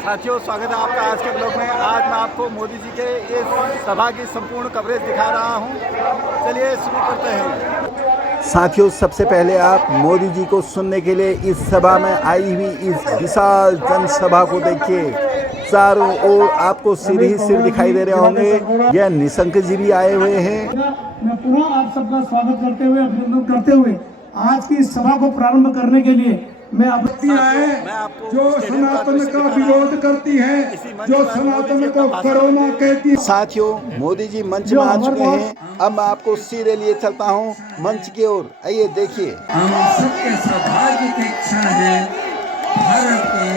साथियों, स्वागत है आपका आज के ब्लॉग में। आज मैं आपको मोदी जी के इस सभा की संपूर्ण कवरेज दिखा रहा हूं। चलिए शुरू करते हैं। साथियों, सबसे पहले आप मोदी जी को सुनने के लिए इस सभा में आई हुई इस विशाल जनसभा को देखिए। चारों ओर आपको सिर ही सिर दिखाई दे रहे होंगे। यह निशंक जी भी आए हुए हैं। मैं पूरा आप सबका स्वागत करते हुए, अभिनंदन करते हुए आज की इस सभा को प्रारंभ करने के लिए मैं जो सनातन का विरोध करती है, जो सनातन को कोरोना कहती है। साथियों, मोदी जी मंच में आ चुके हैं। अब मैं आपको सीधे लिए चलता हूं मंच की ओर। आइए देखिए। हम सबके सौभाग्य की क्षण है भारत के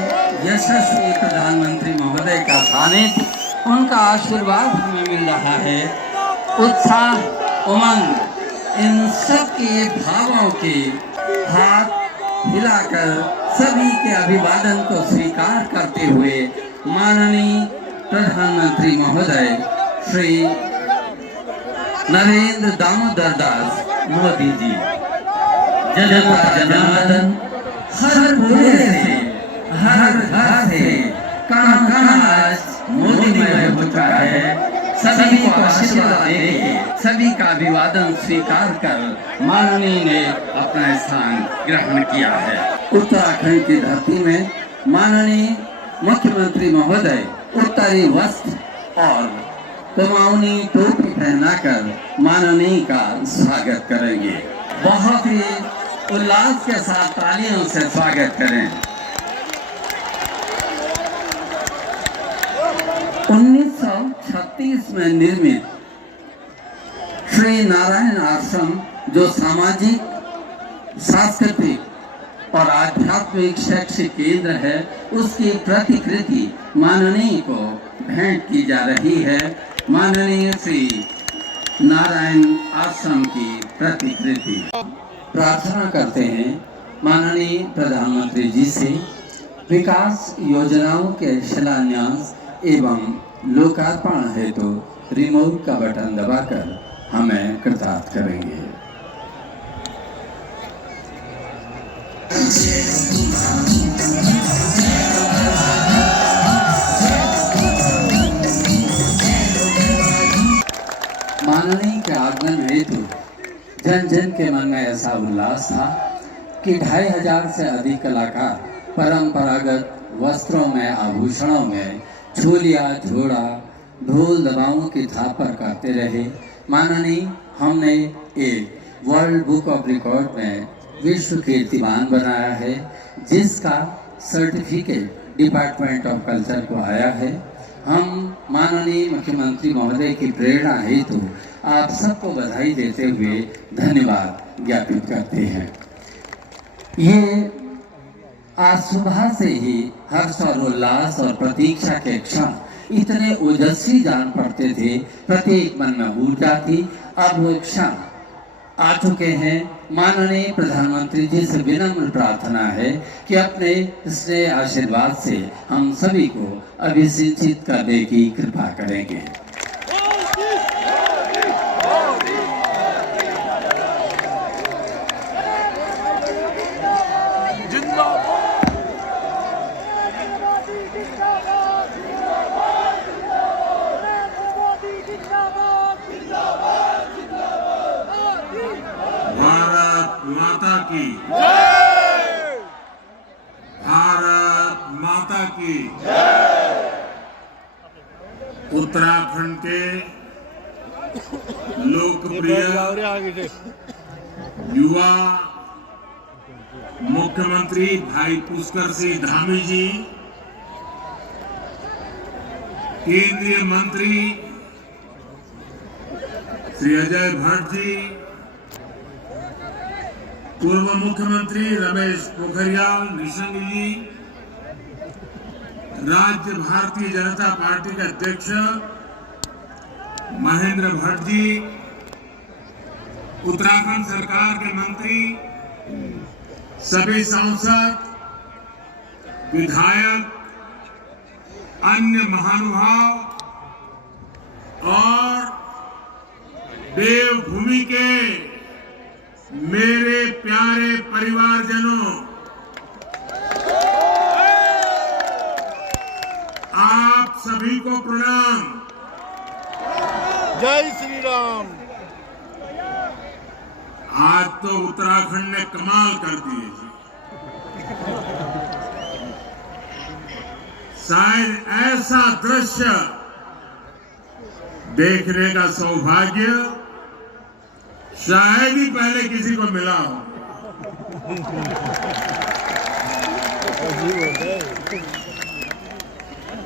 यशस्वी प्रधानमंत्री महोदय का सानिध्य, उनका आशीर्वाद हमें मिल रहा है। उत्साह, उमंग, इन सब के भावों के हाथ हिलाकर सभी के अभिवादन को स्वीकार करते हुए माननीय प्रधानमंत्री महोदय श्री नरेंद्र दामोदर दास मोदी जी, जनता जनार्दन हर कोने से, हर घर से कण कण आज मोदीमय हो चुका है। सभी को आशीर्वाद देके, सभी का अभिवादन स्वीकार कर माननीय ने अपना स्थान ग्रहण किया है। उत्तराखंड की धरती में माननीय मुख्यमंत्री महोदय उत्तरी वस्त्र और कुमाऊनी टोपी पहनाकर माननीय का स्वागत करेंगे। बहुत ही उल्लास के साथ तालियों से स्वागत करें। 1936 में निर्मित श्री नारायण आश्रम, जो सामाजिक, सांस्कृतिक और आध्यात्मिक शैक्षिक केंद्र है, उसकी प्रतिकृति माननीय को भेंट की जा रही है। माननीय श्री नारायण आश्रम की प्रतिकृति। प्रार्थना करते हैं माननीय प्रधानमंत्री जी से विकास योजनाओं के शिलान्यास एवं लोकार्पण हेतु रिमोट का बटन दबाकर हमें कृतार्थ करेंगे। माननीय के आगमन हेतु जन जन के मन में ऐसा उल्लास था कि 2500 से अधिक कलाकार परंपरागत वस्त्रों में, आभूषणों में झोलिया झोड़ा ढोल दबावों की थाप पर करते रहे। माननीय हमने एक वर्ल्ड बुक ऑफ रिकॉर्ड में विश्व कीर्तिमान बनाया है, जिसका सर्टिफिकेट डिपार्टमेंट ऑफ कल्चर को आया है। हम माननीय मुख्यमंत्री महोदय की प्रेरणा हेतु आप सबको बधाई देते हुए धन्यवाद ज्ञापित करते हैं। ये आज सुबह से ही हर्ष और उल्लास और प्रतीक्षा के क्षण इतने ओजस्वी जान पड़ते थे, प्रत्येक मन में ऊर्जा थी। अब वो क्षण आ चुके हैं। माननीय प्रधानमंत्री जी से विनम्र प्रार्थना है कि अपने स्नेह आशीर्वाद से हम सभी को अभिषेचित करने की कृपा करेंगे। भारत माता की उत्तराखंड के लोकप्रिय युवा मुख्यमंत्री भाई पुष्कर सिंह धामी जी, केंद्रीय मंत्री श्री अजय भट्ट जी, पूर्व मुख्यमंत्री रमेश पोखरियाल निशंक जी, राज्य भारतीय जनता पार्टी के अध्यक्ष महेंद्र भट्ट जी, उत्तराखंड सरकार के मंत्री, सभी सांसद, विधायक, अन्य महानुभाव और देवभूमि के मेरे प्यारे परिवारजनों, आप सभी को प्रणाम। जय श्री राम। आज तो उत्तराखंड ने कमाल कर दिए जी। शायद ऐसा दृश्य देखने का सौभाग्य शायद ही पहले किसी को मिला हो।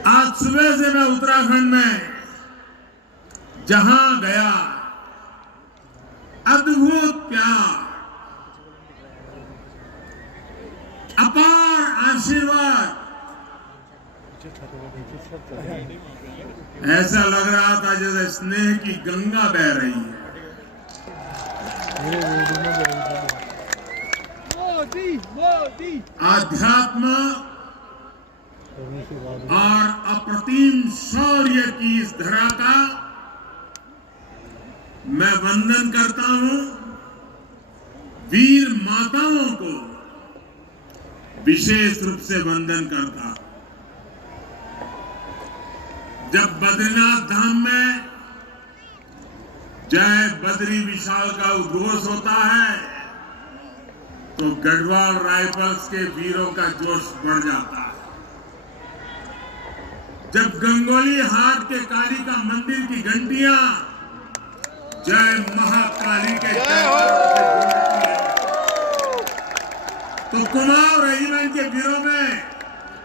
आज सुबह से मैं उत्तराखंड में जहां गया, अद्भुत प्यार, अपार आशीर्वाद, ऐसा लग रहा था जैसे स्नेह की गंगा बह रही है। आध्यात्म और अप्रतिम शौर्य की इस धरा का मैं वंदन करता हूं। वीर माताओं को विशेष रूप से वंदन करता हूं। जब बद्रीनाथ धाम में जय बद्री विशाल का उद्घोष होता है तो गढ़वाल राइफल्स के वीरों का जोश बढ़ जाता है। जब गंगोली हाट के कालिका मंदिर की घंटियां जय महाकाली के तो कुमाऊं रेजिमेंट के वीरों में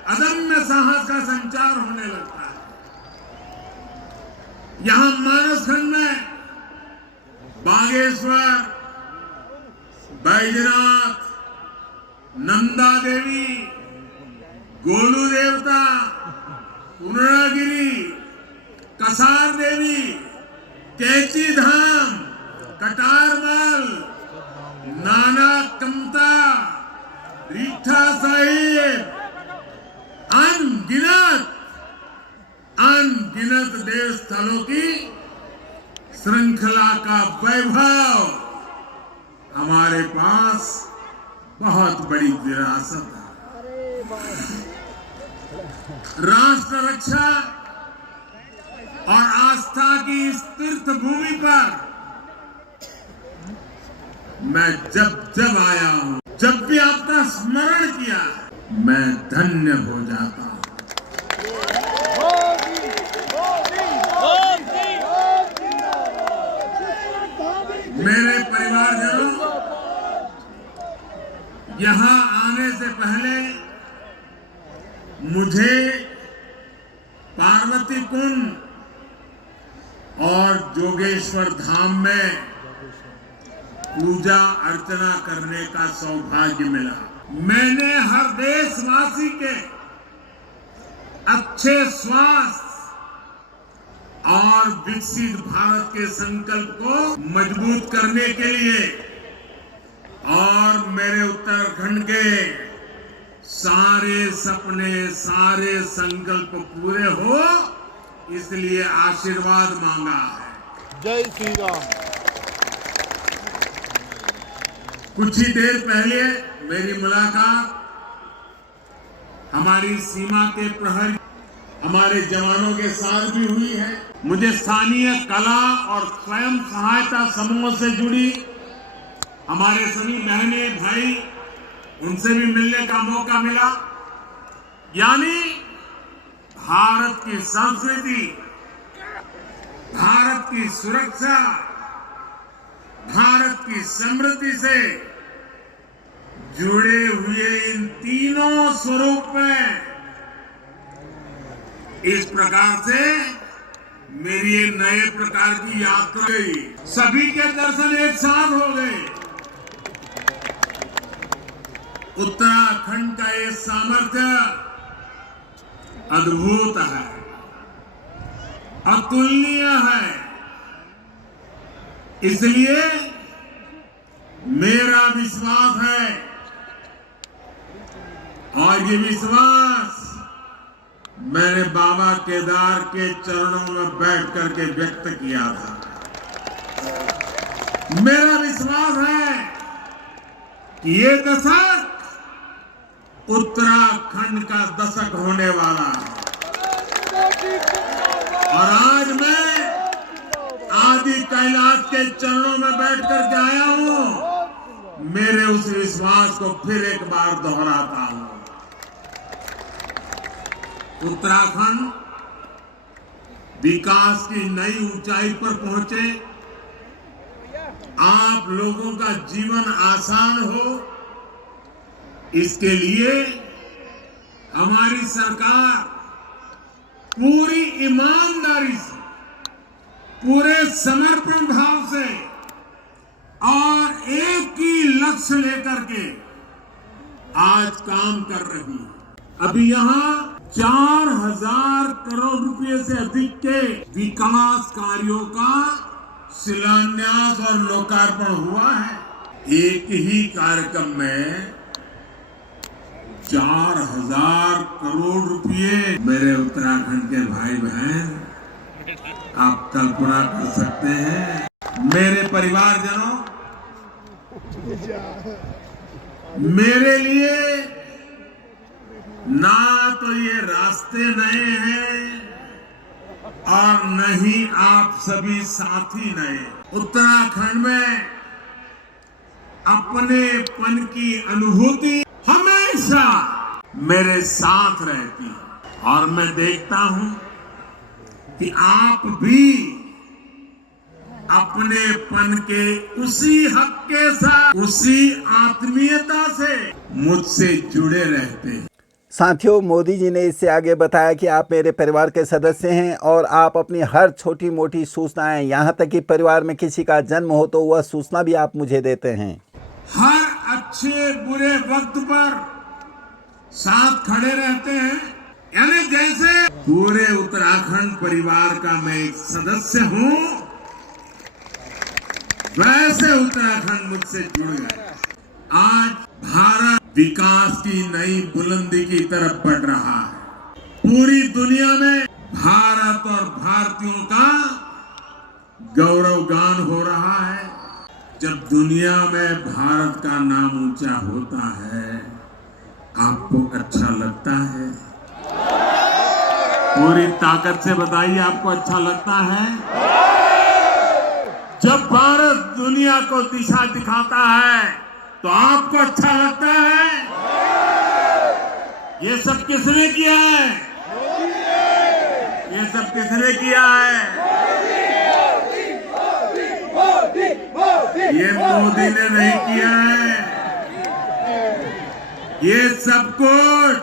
अदम्य साहस का संचार होने लगता है। यहां मानसखंड में बागेश्वर, बैजनाथ, नंदा देवी, गोलू देवता, पूर्णागिरी, कसार देवी, कैची धाम, कटारमल, नाना कमता, रीठा साहिब, अनगिनत देव स्थलों की श्रृंखला का वैभव हमारे पास बहुत बड़ी विरासत है। राष्ट्र रक्षा और आस्था की इस तीर्थ भूमि पर मैं जब आया हूं, जब भी आपका स्मरण किया, मैं धन्य हो जाता हूं। मेरे परिवारजनों, यहां आने से पहले मुझे पार्वती कुंड और जोगेश्वर धाम में पूजा अर्चना करने का सौभाग्य मिला। मैंने हर देशवासी के अच्छे स्वास्थ्य और विकसित भारत के संकल्प को मजबूत करने के लिए और मेरे उत्तराखंड के सारे सपने, सारे संकल्प पूरे हो, इसलिए आशीर्वाद मांगा है। जय श्री राम। कुछ ही देर पहले मेरी मुलाकात हमारी सीमा के प्रहरी, हमारे जवानों के साथ भी हुई है। मुझे स्थानीय कला और स्वयं सहायता समूह से जुड़ी हमारे सभी बहने भाई, उनसे भी मिलने का मौका मिला। यानी भारत की संस्कृति, भारत की सुरक्षा, भारत की समृद्धि से जुड़े हुए इन तीनों स्वरूप में इस प्रकार से मेरी एक नए प्रकार की यात्रा गई। सभी के दर्शन एक साथ हो गए। उत्तराखंड का ये सामर्थ्य अद्भुत है, अतुलनीय है। इसलिए मेरा विश्वास है और ये विश्वास मैंने बाबा केदार के चरणों में बैठ करके व्यक्त किया था। मेरा विश्वास है कि ये दशक उत्तराखंड का दशक होने वाला है। आपके चरणों में बैठ कर के आया हूं, मेरे उस विश्वास को फिर एक बार दोहराता हूं। उत्तराखंड विकास की नई ऊंचाई पर पहुंचे, आप लोगों का जीवन आसान हो, इसके लिए हमारी सरकार पूरी ईमानदारी से, पूरे समर्पण भाव से और एक ही लक्ष्य लेकर के आज काम कर रही है। अभी यहाँ 4000 करोड़ रुपए से अधिक के विकास कार्यों का शिलान्यास और लोकार्पण हुआ है। एक ही कार्यक्रम में 4000 करोड़ रुपए। मेरे उत्तराखंड के भाई बहन, आप कल्पना कर सकते हैं, मेरे परिवारजनों, मेरे लिए ना तो ये रास्ते नए हैं और न ही आप सभी साथी नए। उत्तराखंड में अपनेपन की अनुभूति हमेशा मेरे साथ रहती है और मैं देखता हूं कि आप भी अपनेपन के उसी हक के साथ, उसी आत्मीयता से मुझसे जुड़े रहते हैं। साथियों, मोदी जी ने इससे आगे बताया कि आप मेरे परिवार के सदस्य हैं और आप अपनी हर छोटी मोटी सूचनाएं, यहाँ तक कि परिवार में किसी का जन्म हो तो वह सूचना भी आप मुझे देते हैं। हर अच्छे बुरे वक्त पर साथ खड़े रहते हैं, यानी जैसे पूरे उत्तराखंड परिवार का मैं एक सदस्य हूं, वैसे उत्तराखंड मुझसे जुड़ गया। आज भारत विकास की नई बुलंदी की तरफ बढ़ रहा है। पूरी दुनिया में भारत और भारतीयों का गौरवगान हो रहा है। जब दुनिया में भारत का नाम ऊंचा होता है, आपको अच्छा लगता है? पूरी ताकत से बताइए, आपको अच्छा लगता है? जब भारत दुनिया को दिशा दिखाता है तो आपको अच्छा लगता है? ये सब किसने किया है? ये सब किसने किया है? ये मोदी ने नहीं किया है। ये सब कुछ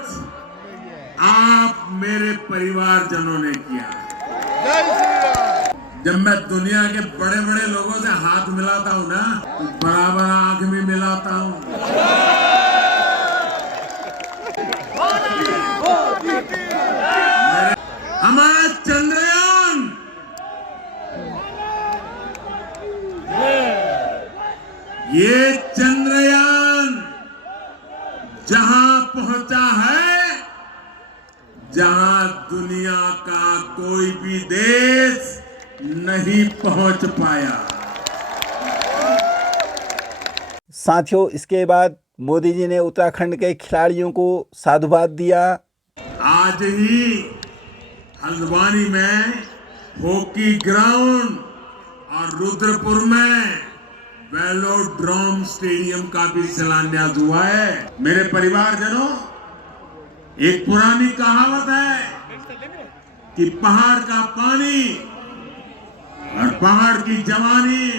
आप मेरे परिवारजनों ने किया। जब मैं दुनिया के बड़े बड़े लोगों से हाथ मिलाता हूं ना, तो बड़ा बड़ा आंख भी मिलाता हूं। हमारा चंद्रयान ये चंद्रयान जहां पहुंचा है, जहां दुनिया का कोई भी देश नहीं पहुंच पाया। साथियों, इसके बाद मोदी जी ने उत्तराखंड के खिलाड़ियों को साधुवाद दिया। आज ही हल्द्वानी में हॉकी ग्राउंड और रुद्रपुर में वेलोड्रोम स्टेडियम का भी शिलान्यास हुआ है। मेरे परिवारजनों, एक पुरानी कहावत है कि पहाड़ का पानी और पहाड़ की जवानी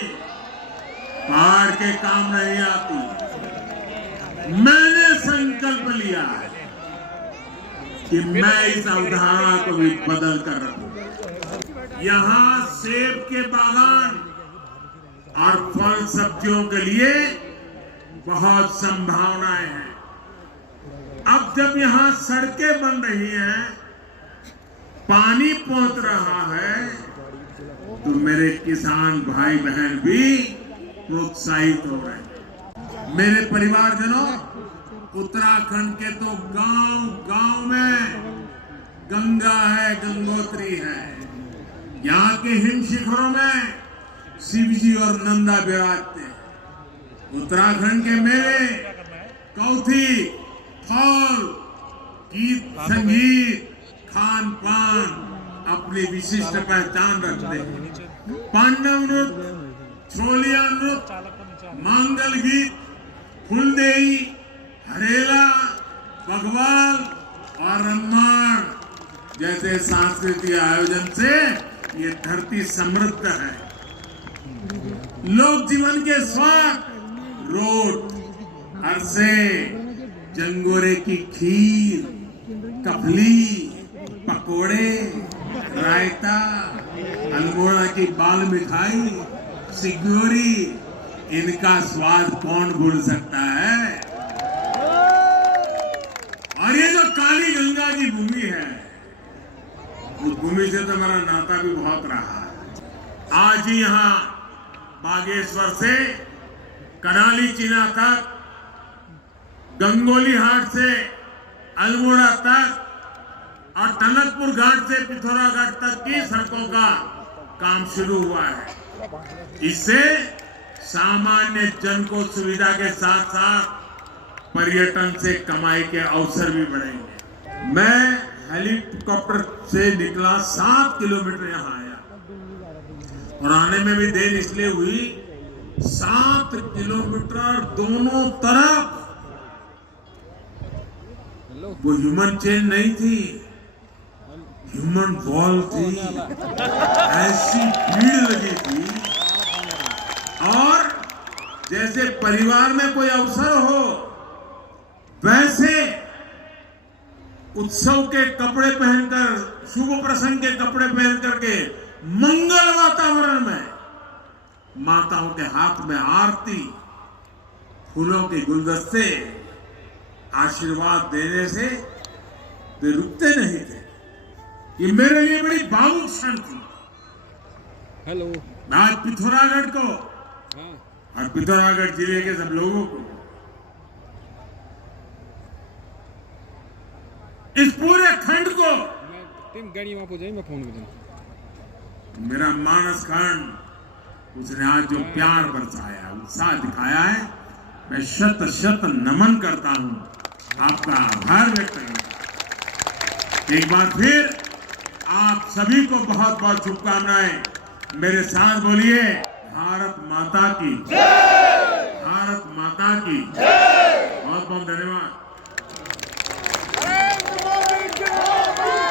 पहाड़ के काम नहीं आती। मैंने संकल्प लिया है कि मैं इस अवधारणा को भी बदल कर रखूं। यहाँ सेब के बागान और फल सब्जियों के लिए बहुत संभावनाएं हैं। अब जब यहाँ सड़कें बन रही हैं, पानी पहुंच रहा है, तो मेरे किसान भाई बहन भी प्रोत्साहित हो रहे हैं। मेरे परिवारजनों, उत्तराखंड के तो गांव गांव में गंगा है, गंगोत्री है। यहाँ के हिम शिखरों में शिवजी और नंदा विराजते हैं। उत्तराखंड के मेरे कौथी, फल, गीत, संगीत, खान पान अपनी विशिष्ट पहचान रखते हैं। पांडव नृत्य, छोलिया नृत्य, मांगल गीत, फुलदेई, हरेला, बघवाल और रम्माण जैसे सांस्कृतिक आयोजन से ये धरती समृद्ध है। लोक जीवन के स्वाद रोट, अरसे, जंगोरे की खीर, कफली, पकोड़े, रायता, अल्मोड़ा की बाल मिठाई, सिग्योरी, इनका स्वाद कौन भूल सकता है। और ये जो काली गंगा की भूमि है, उस भूमि से तो मेरा नाता भी बहुत रहा है। आज ही यहाँ बागेश्वर से कराली चिना तक, गंगोली हाट से अल्मोड़ा तक और टनकपुर घाट से पिथौरागढ़ तक की सड़कों का काम शुरू हुआ है। इससे सामान्य जन को सुविधा के साथ साथ पर्यटन से कमाई के अवसर भी बढ़ेंगे। मैं हेलीकॉप्टर से निकला 7 किलोमीटर यहाँ आया और आने में भी देर इसलिए हुई, 7 किलोमीटर दोनों तरफ वो ह्यूमन चेन नहीं थी, ह्यूमन वॉल थी। ऐसी भीड़ लगी थी और जैसे परिवार में कोई अवसर हो वैसे उत्सव के कपड़े पहनकर, शुभ प्रसंग के कपड़े पहन करके मंगल वातावरण में माताओं के हाथ में आरती, फूलों के गुलदस्ते आशीर्वाद देने से वे रुकते नहीं थे। ये मेरे लिए बड़ी भावुक क्षण थी। हेलो, मैं आज पिथौरागढ़ को और पिथौरागढ़ जिले के सब लोगों को, इस पूरे खंड को, गाड़ी वहां पहुंचाई, मैं फोन कर मेरा मानस खंड उसने आज जो प्यार बरसाया, उत्साह दिखाया है, मैं शत शत नमन करता हूं, आपका आभार व्यक्त करता। एक बार फिर आप सभी को बहुत बहुत शुभकामनाएं। मेरे साथ बोलिए, भारत माता की जय, भारत माता की जय। बहुत बहुत धन्यवाद।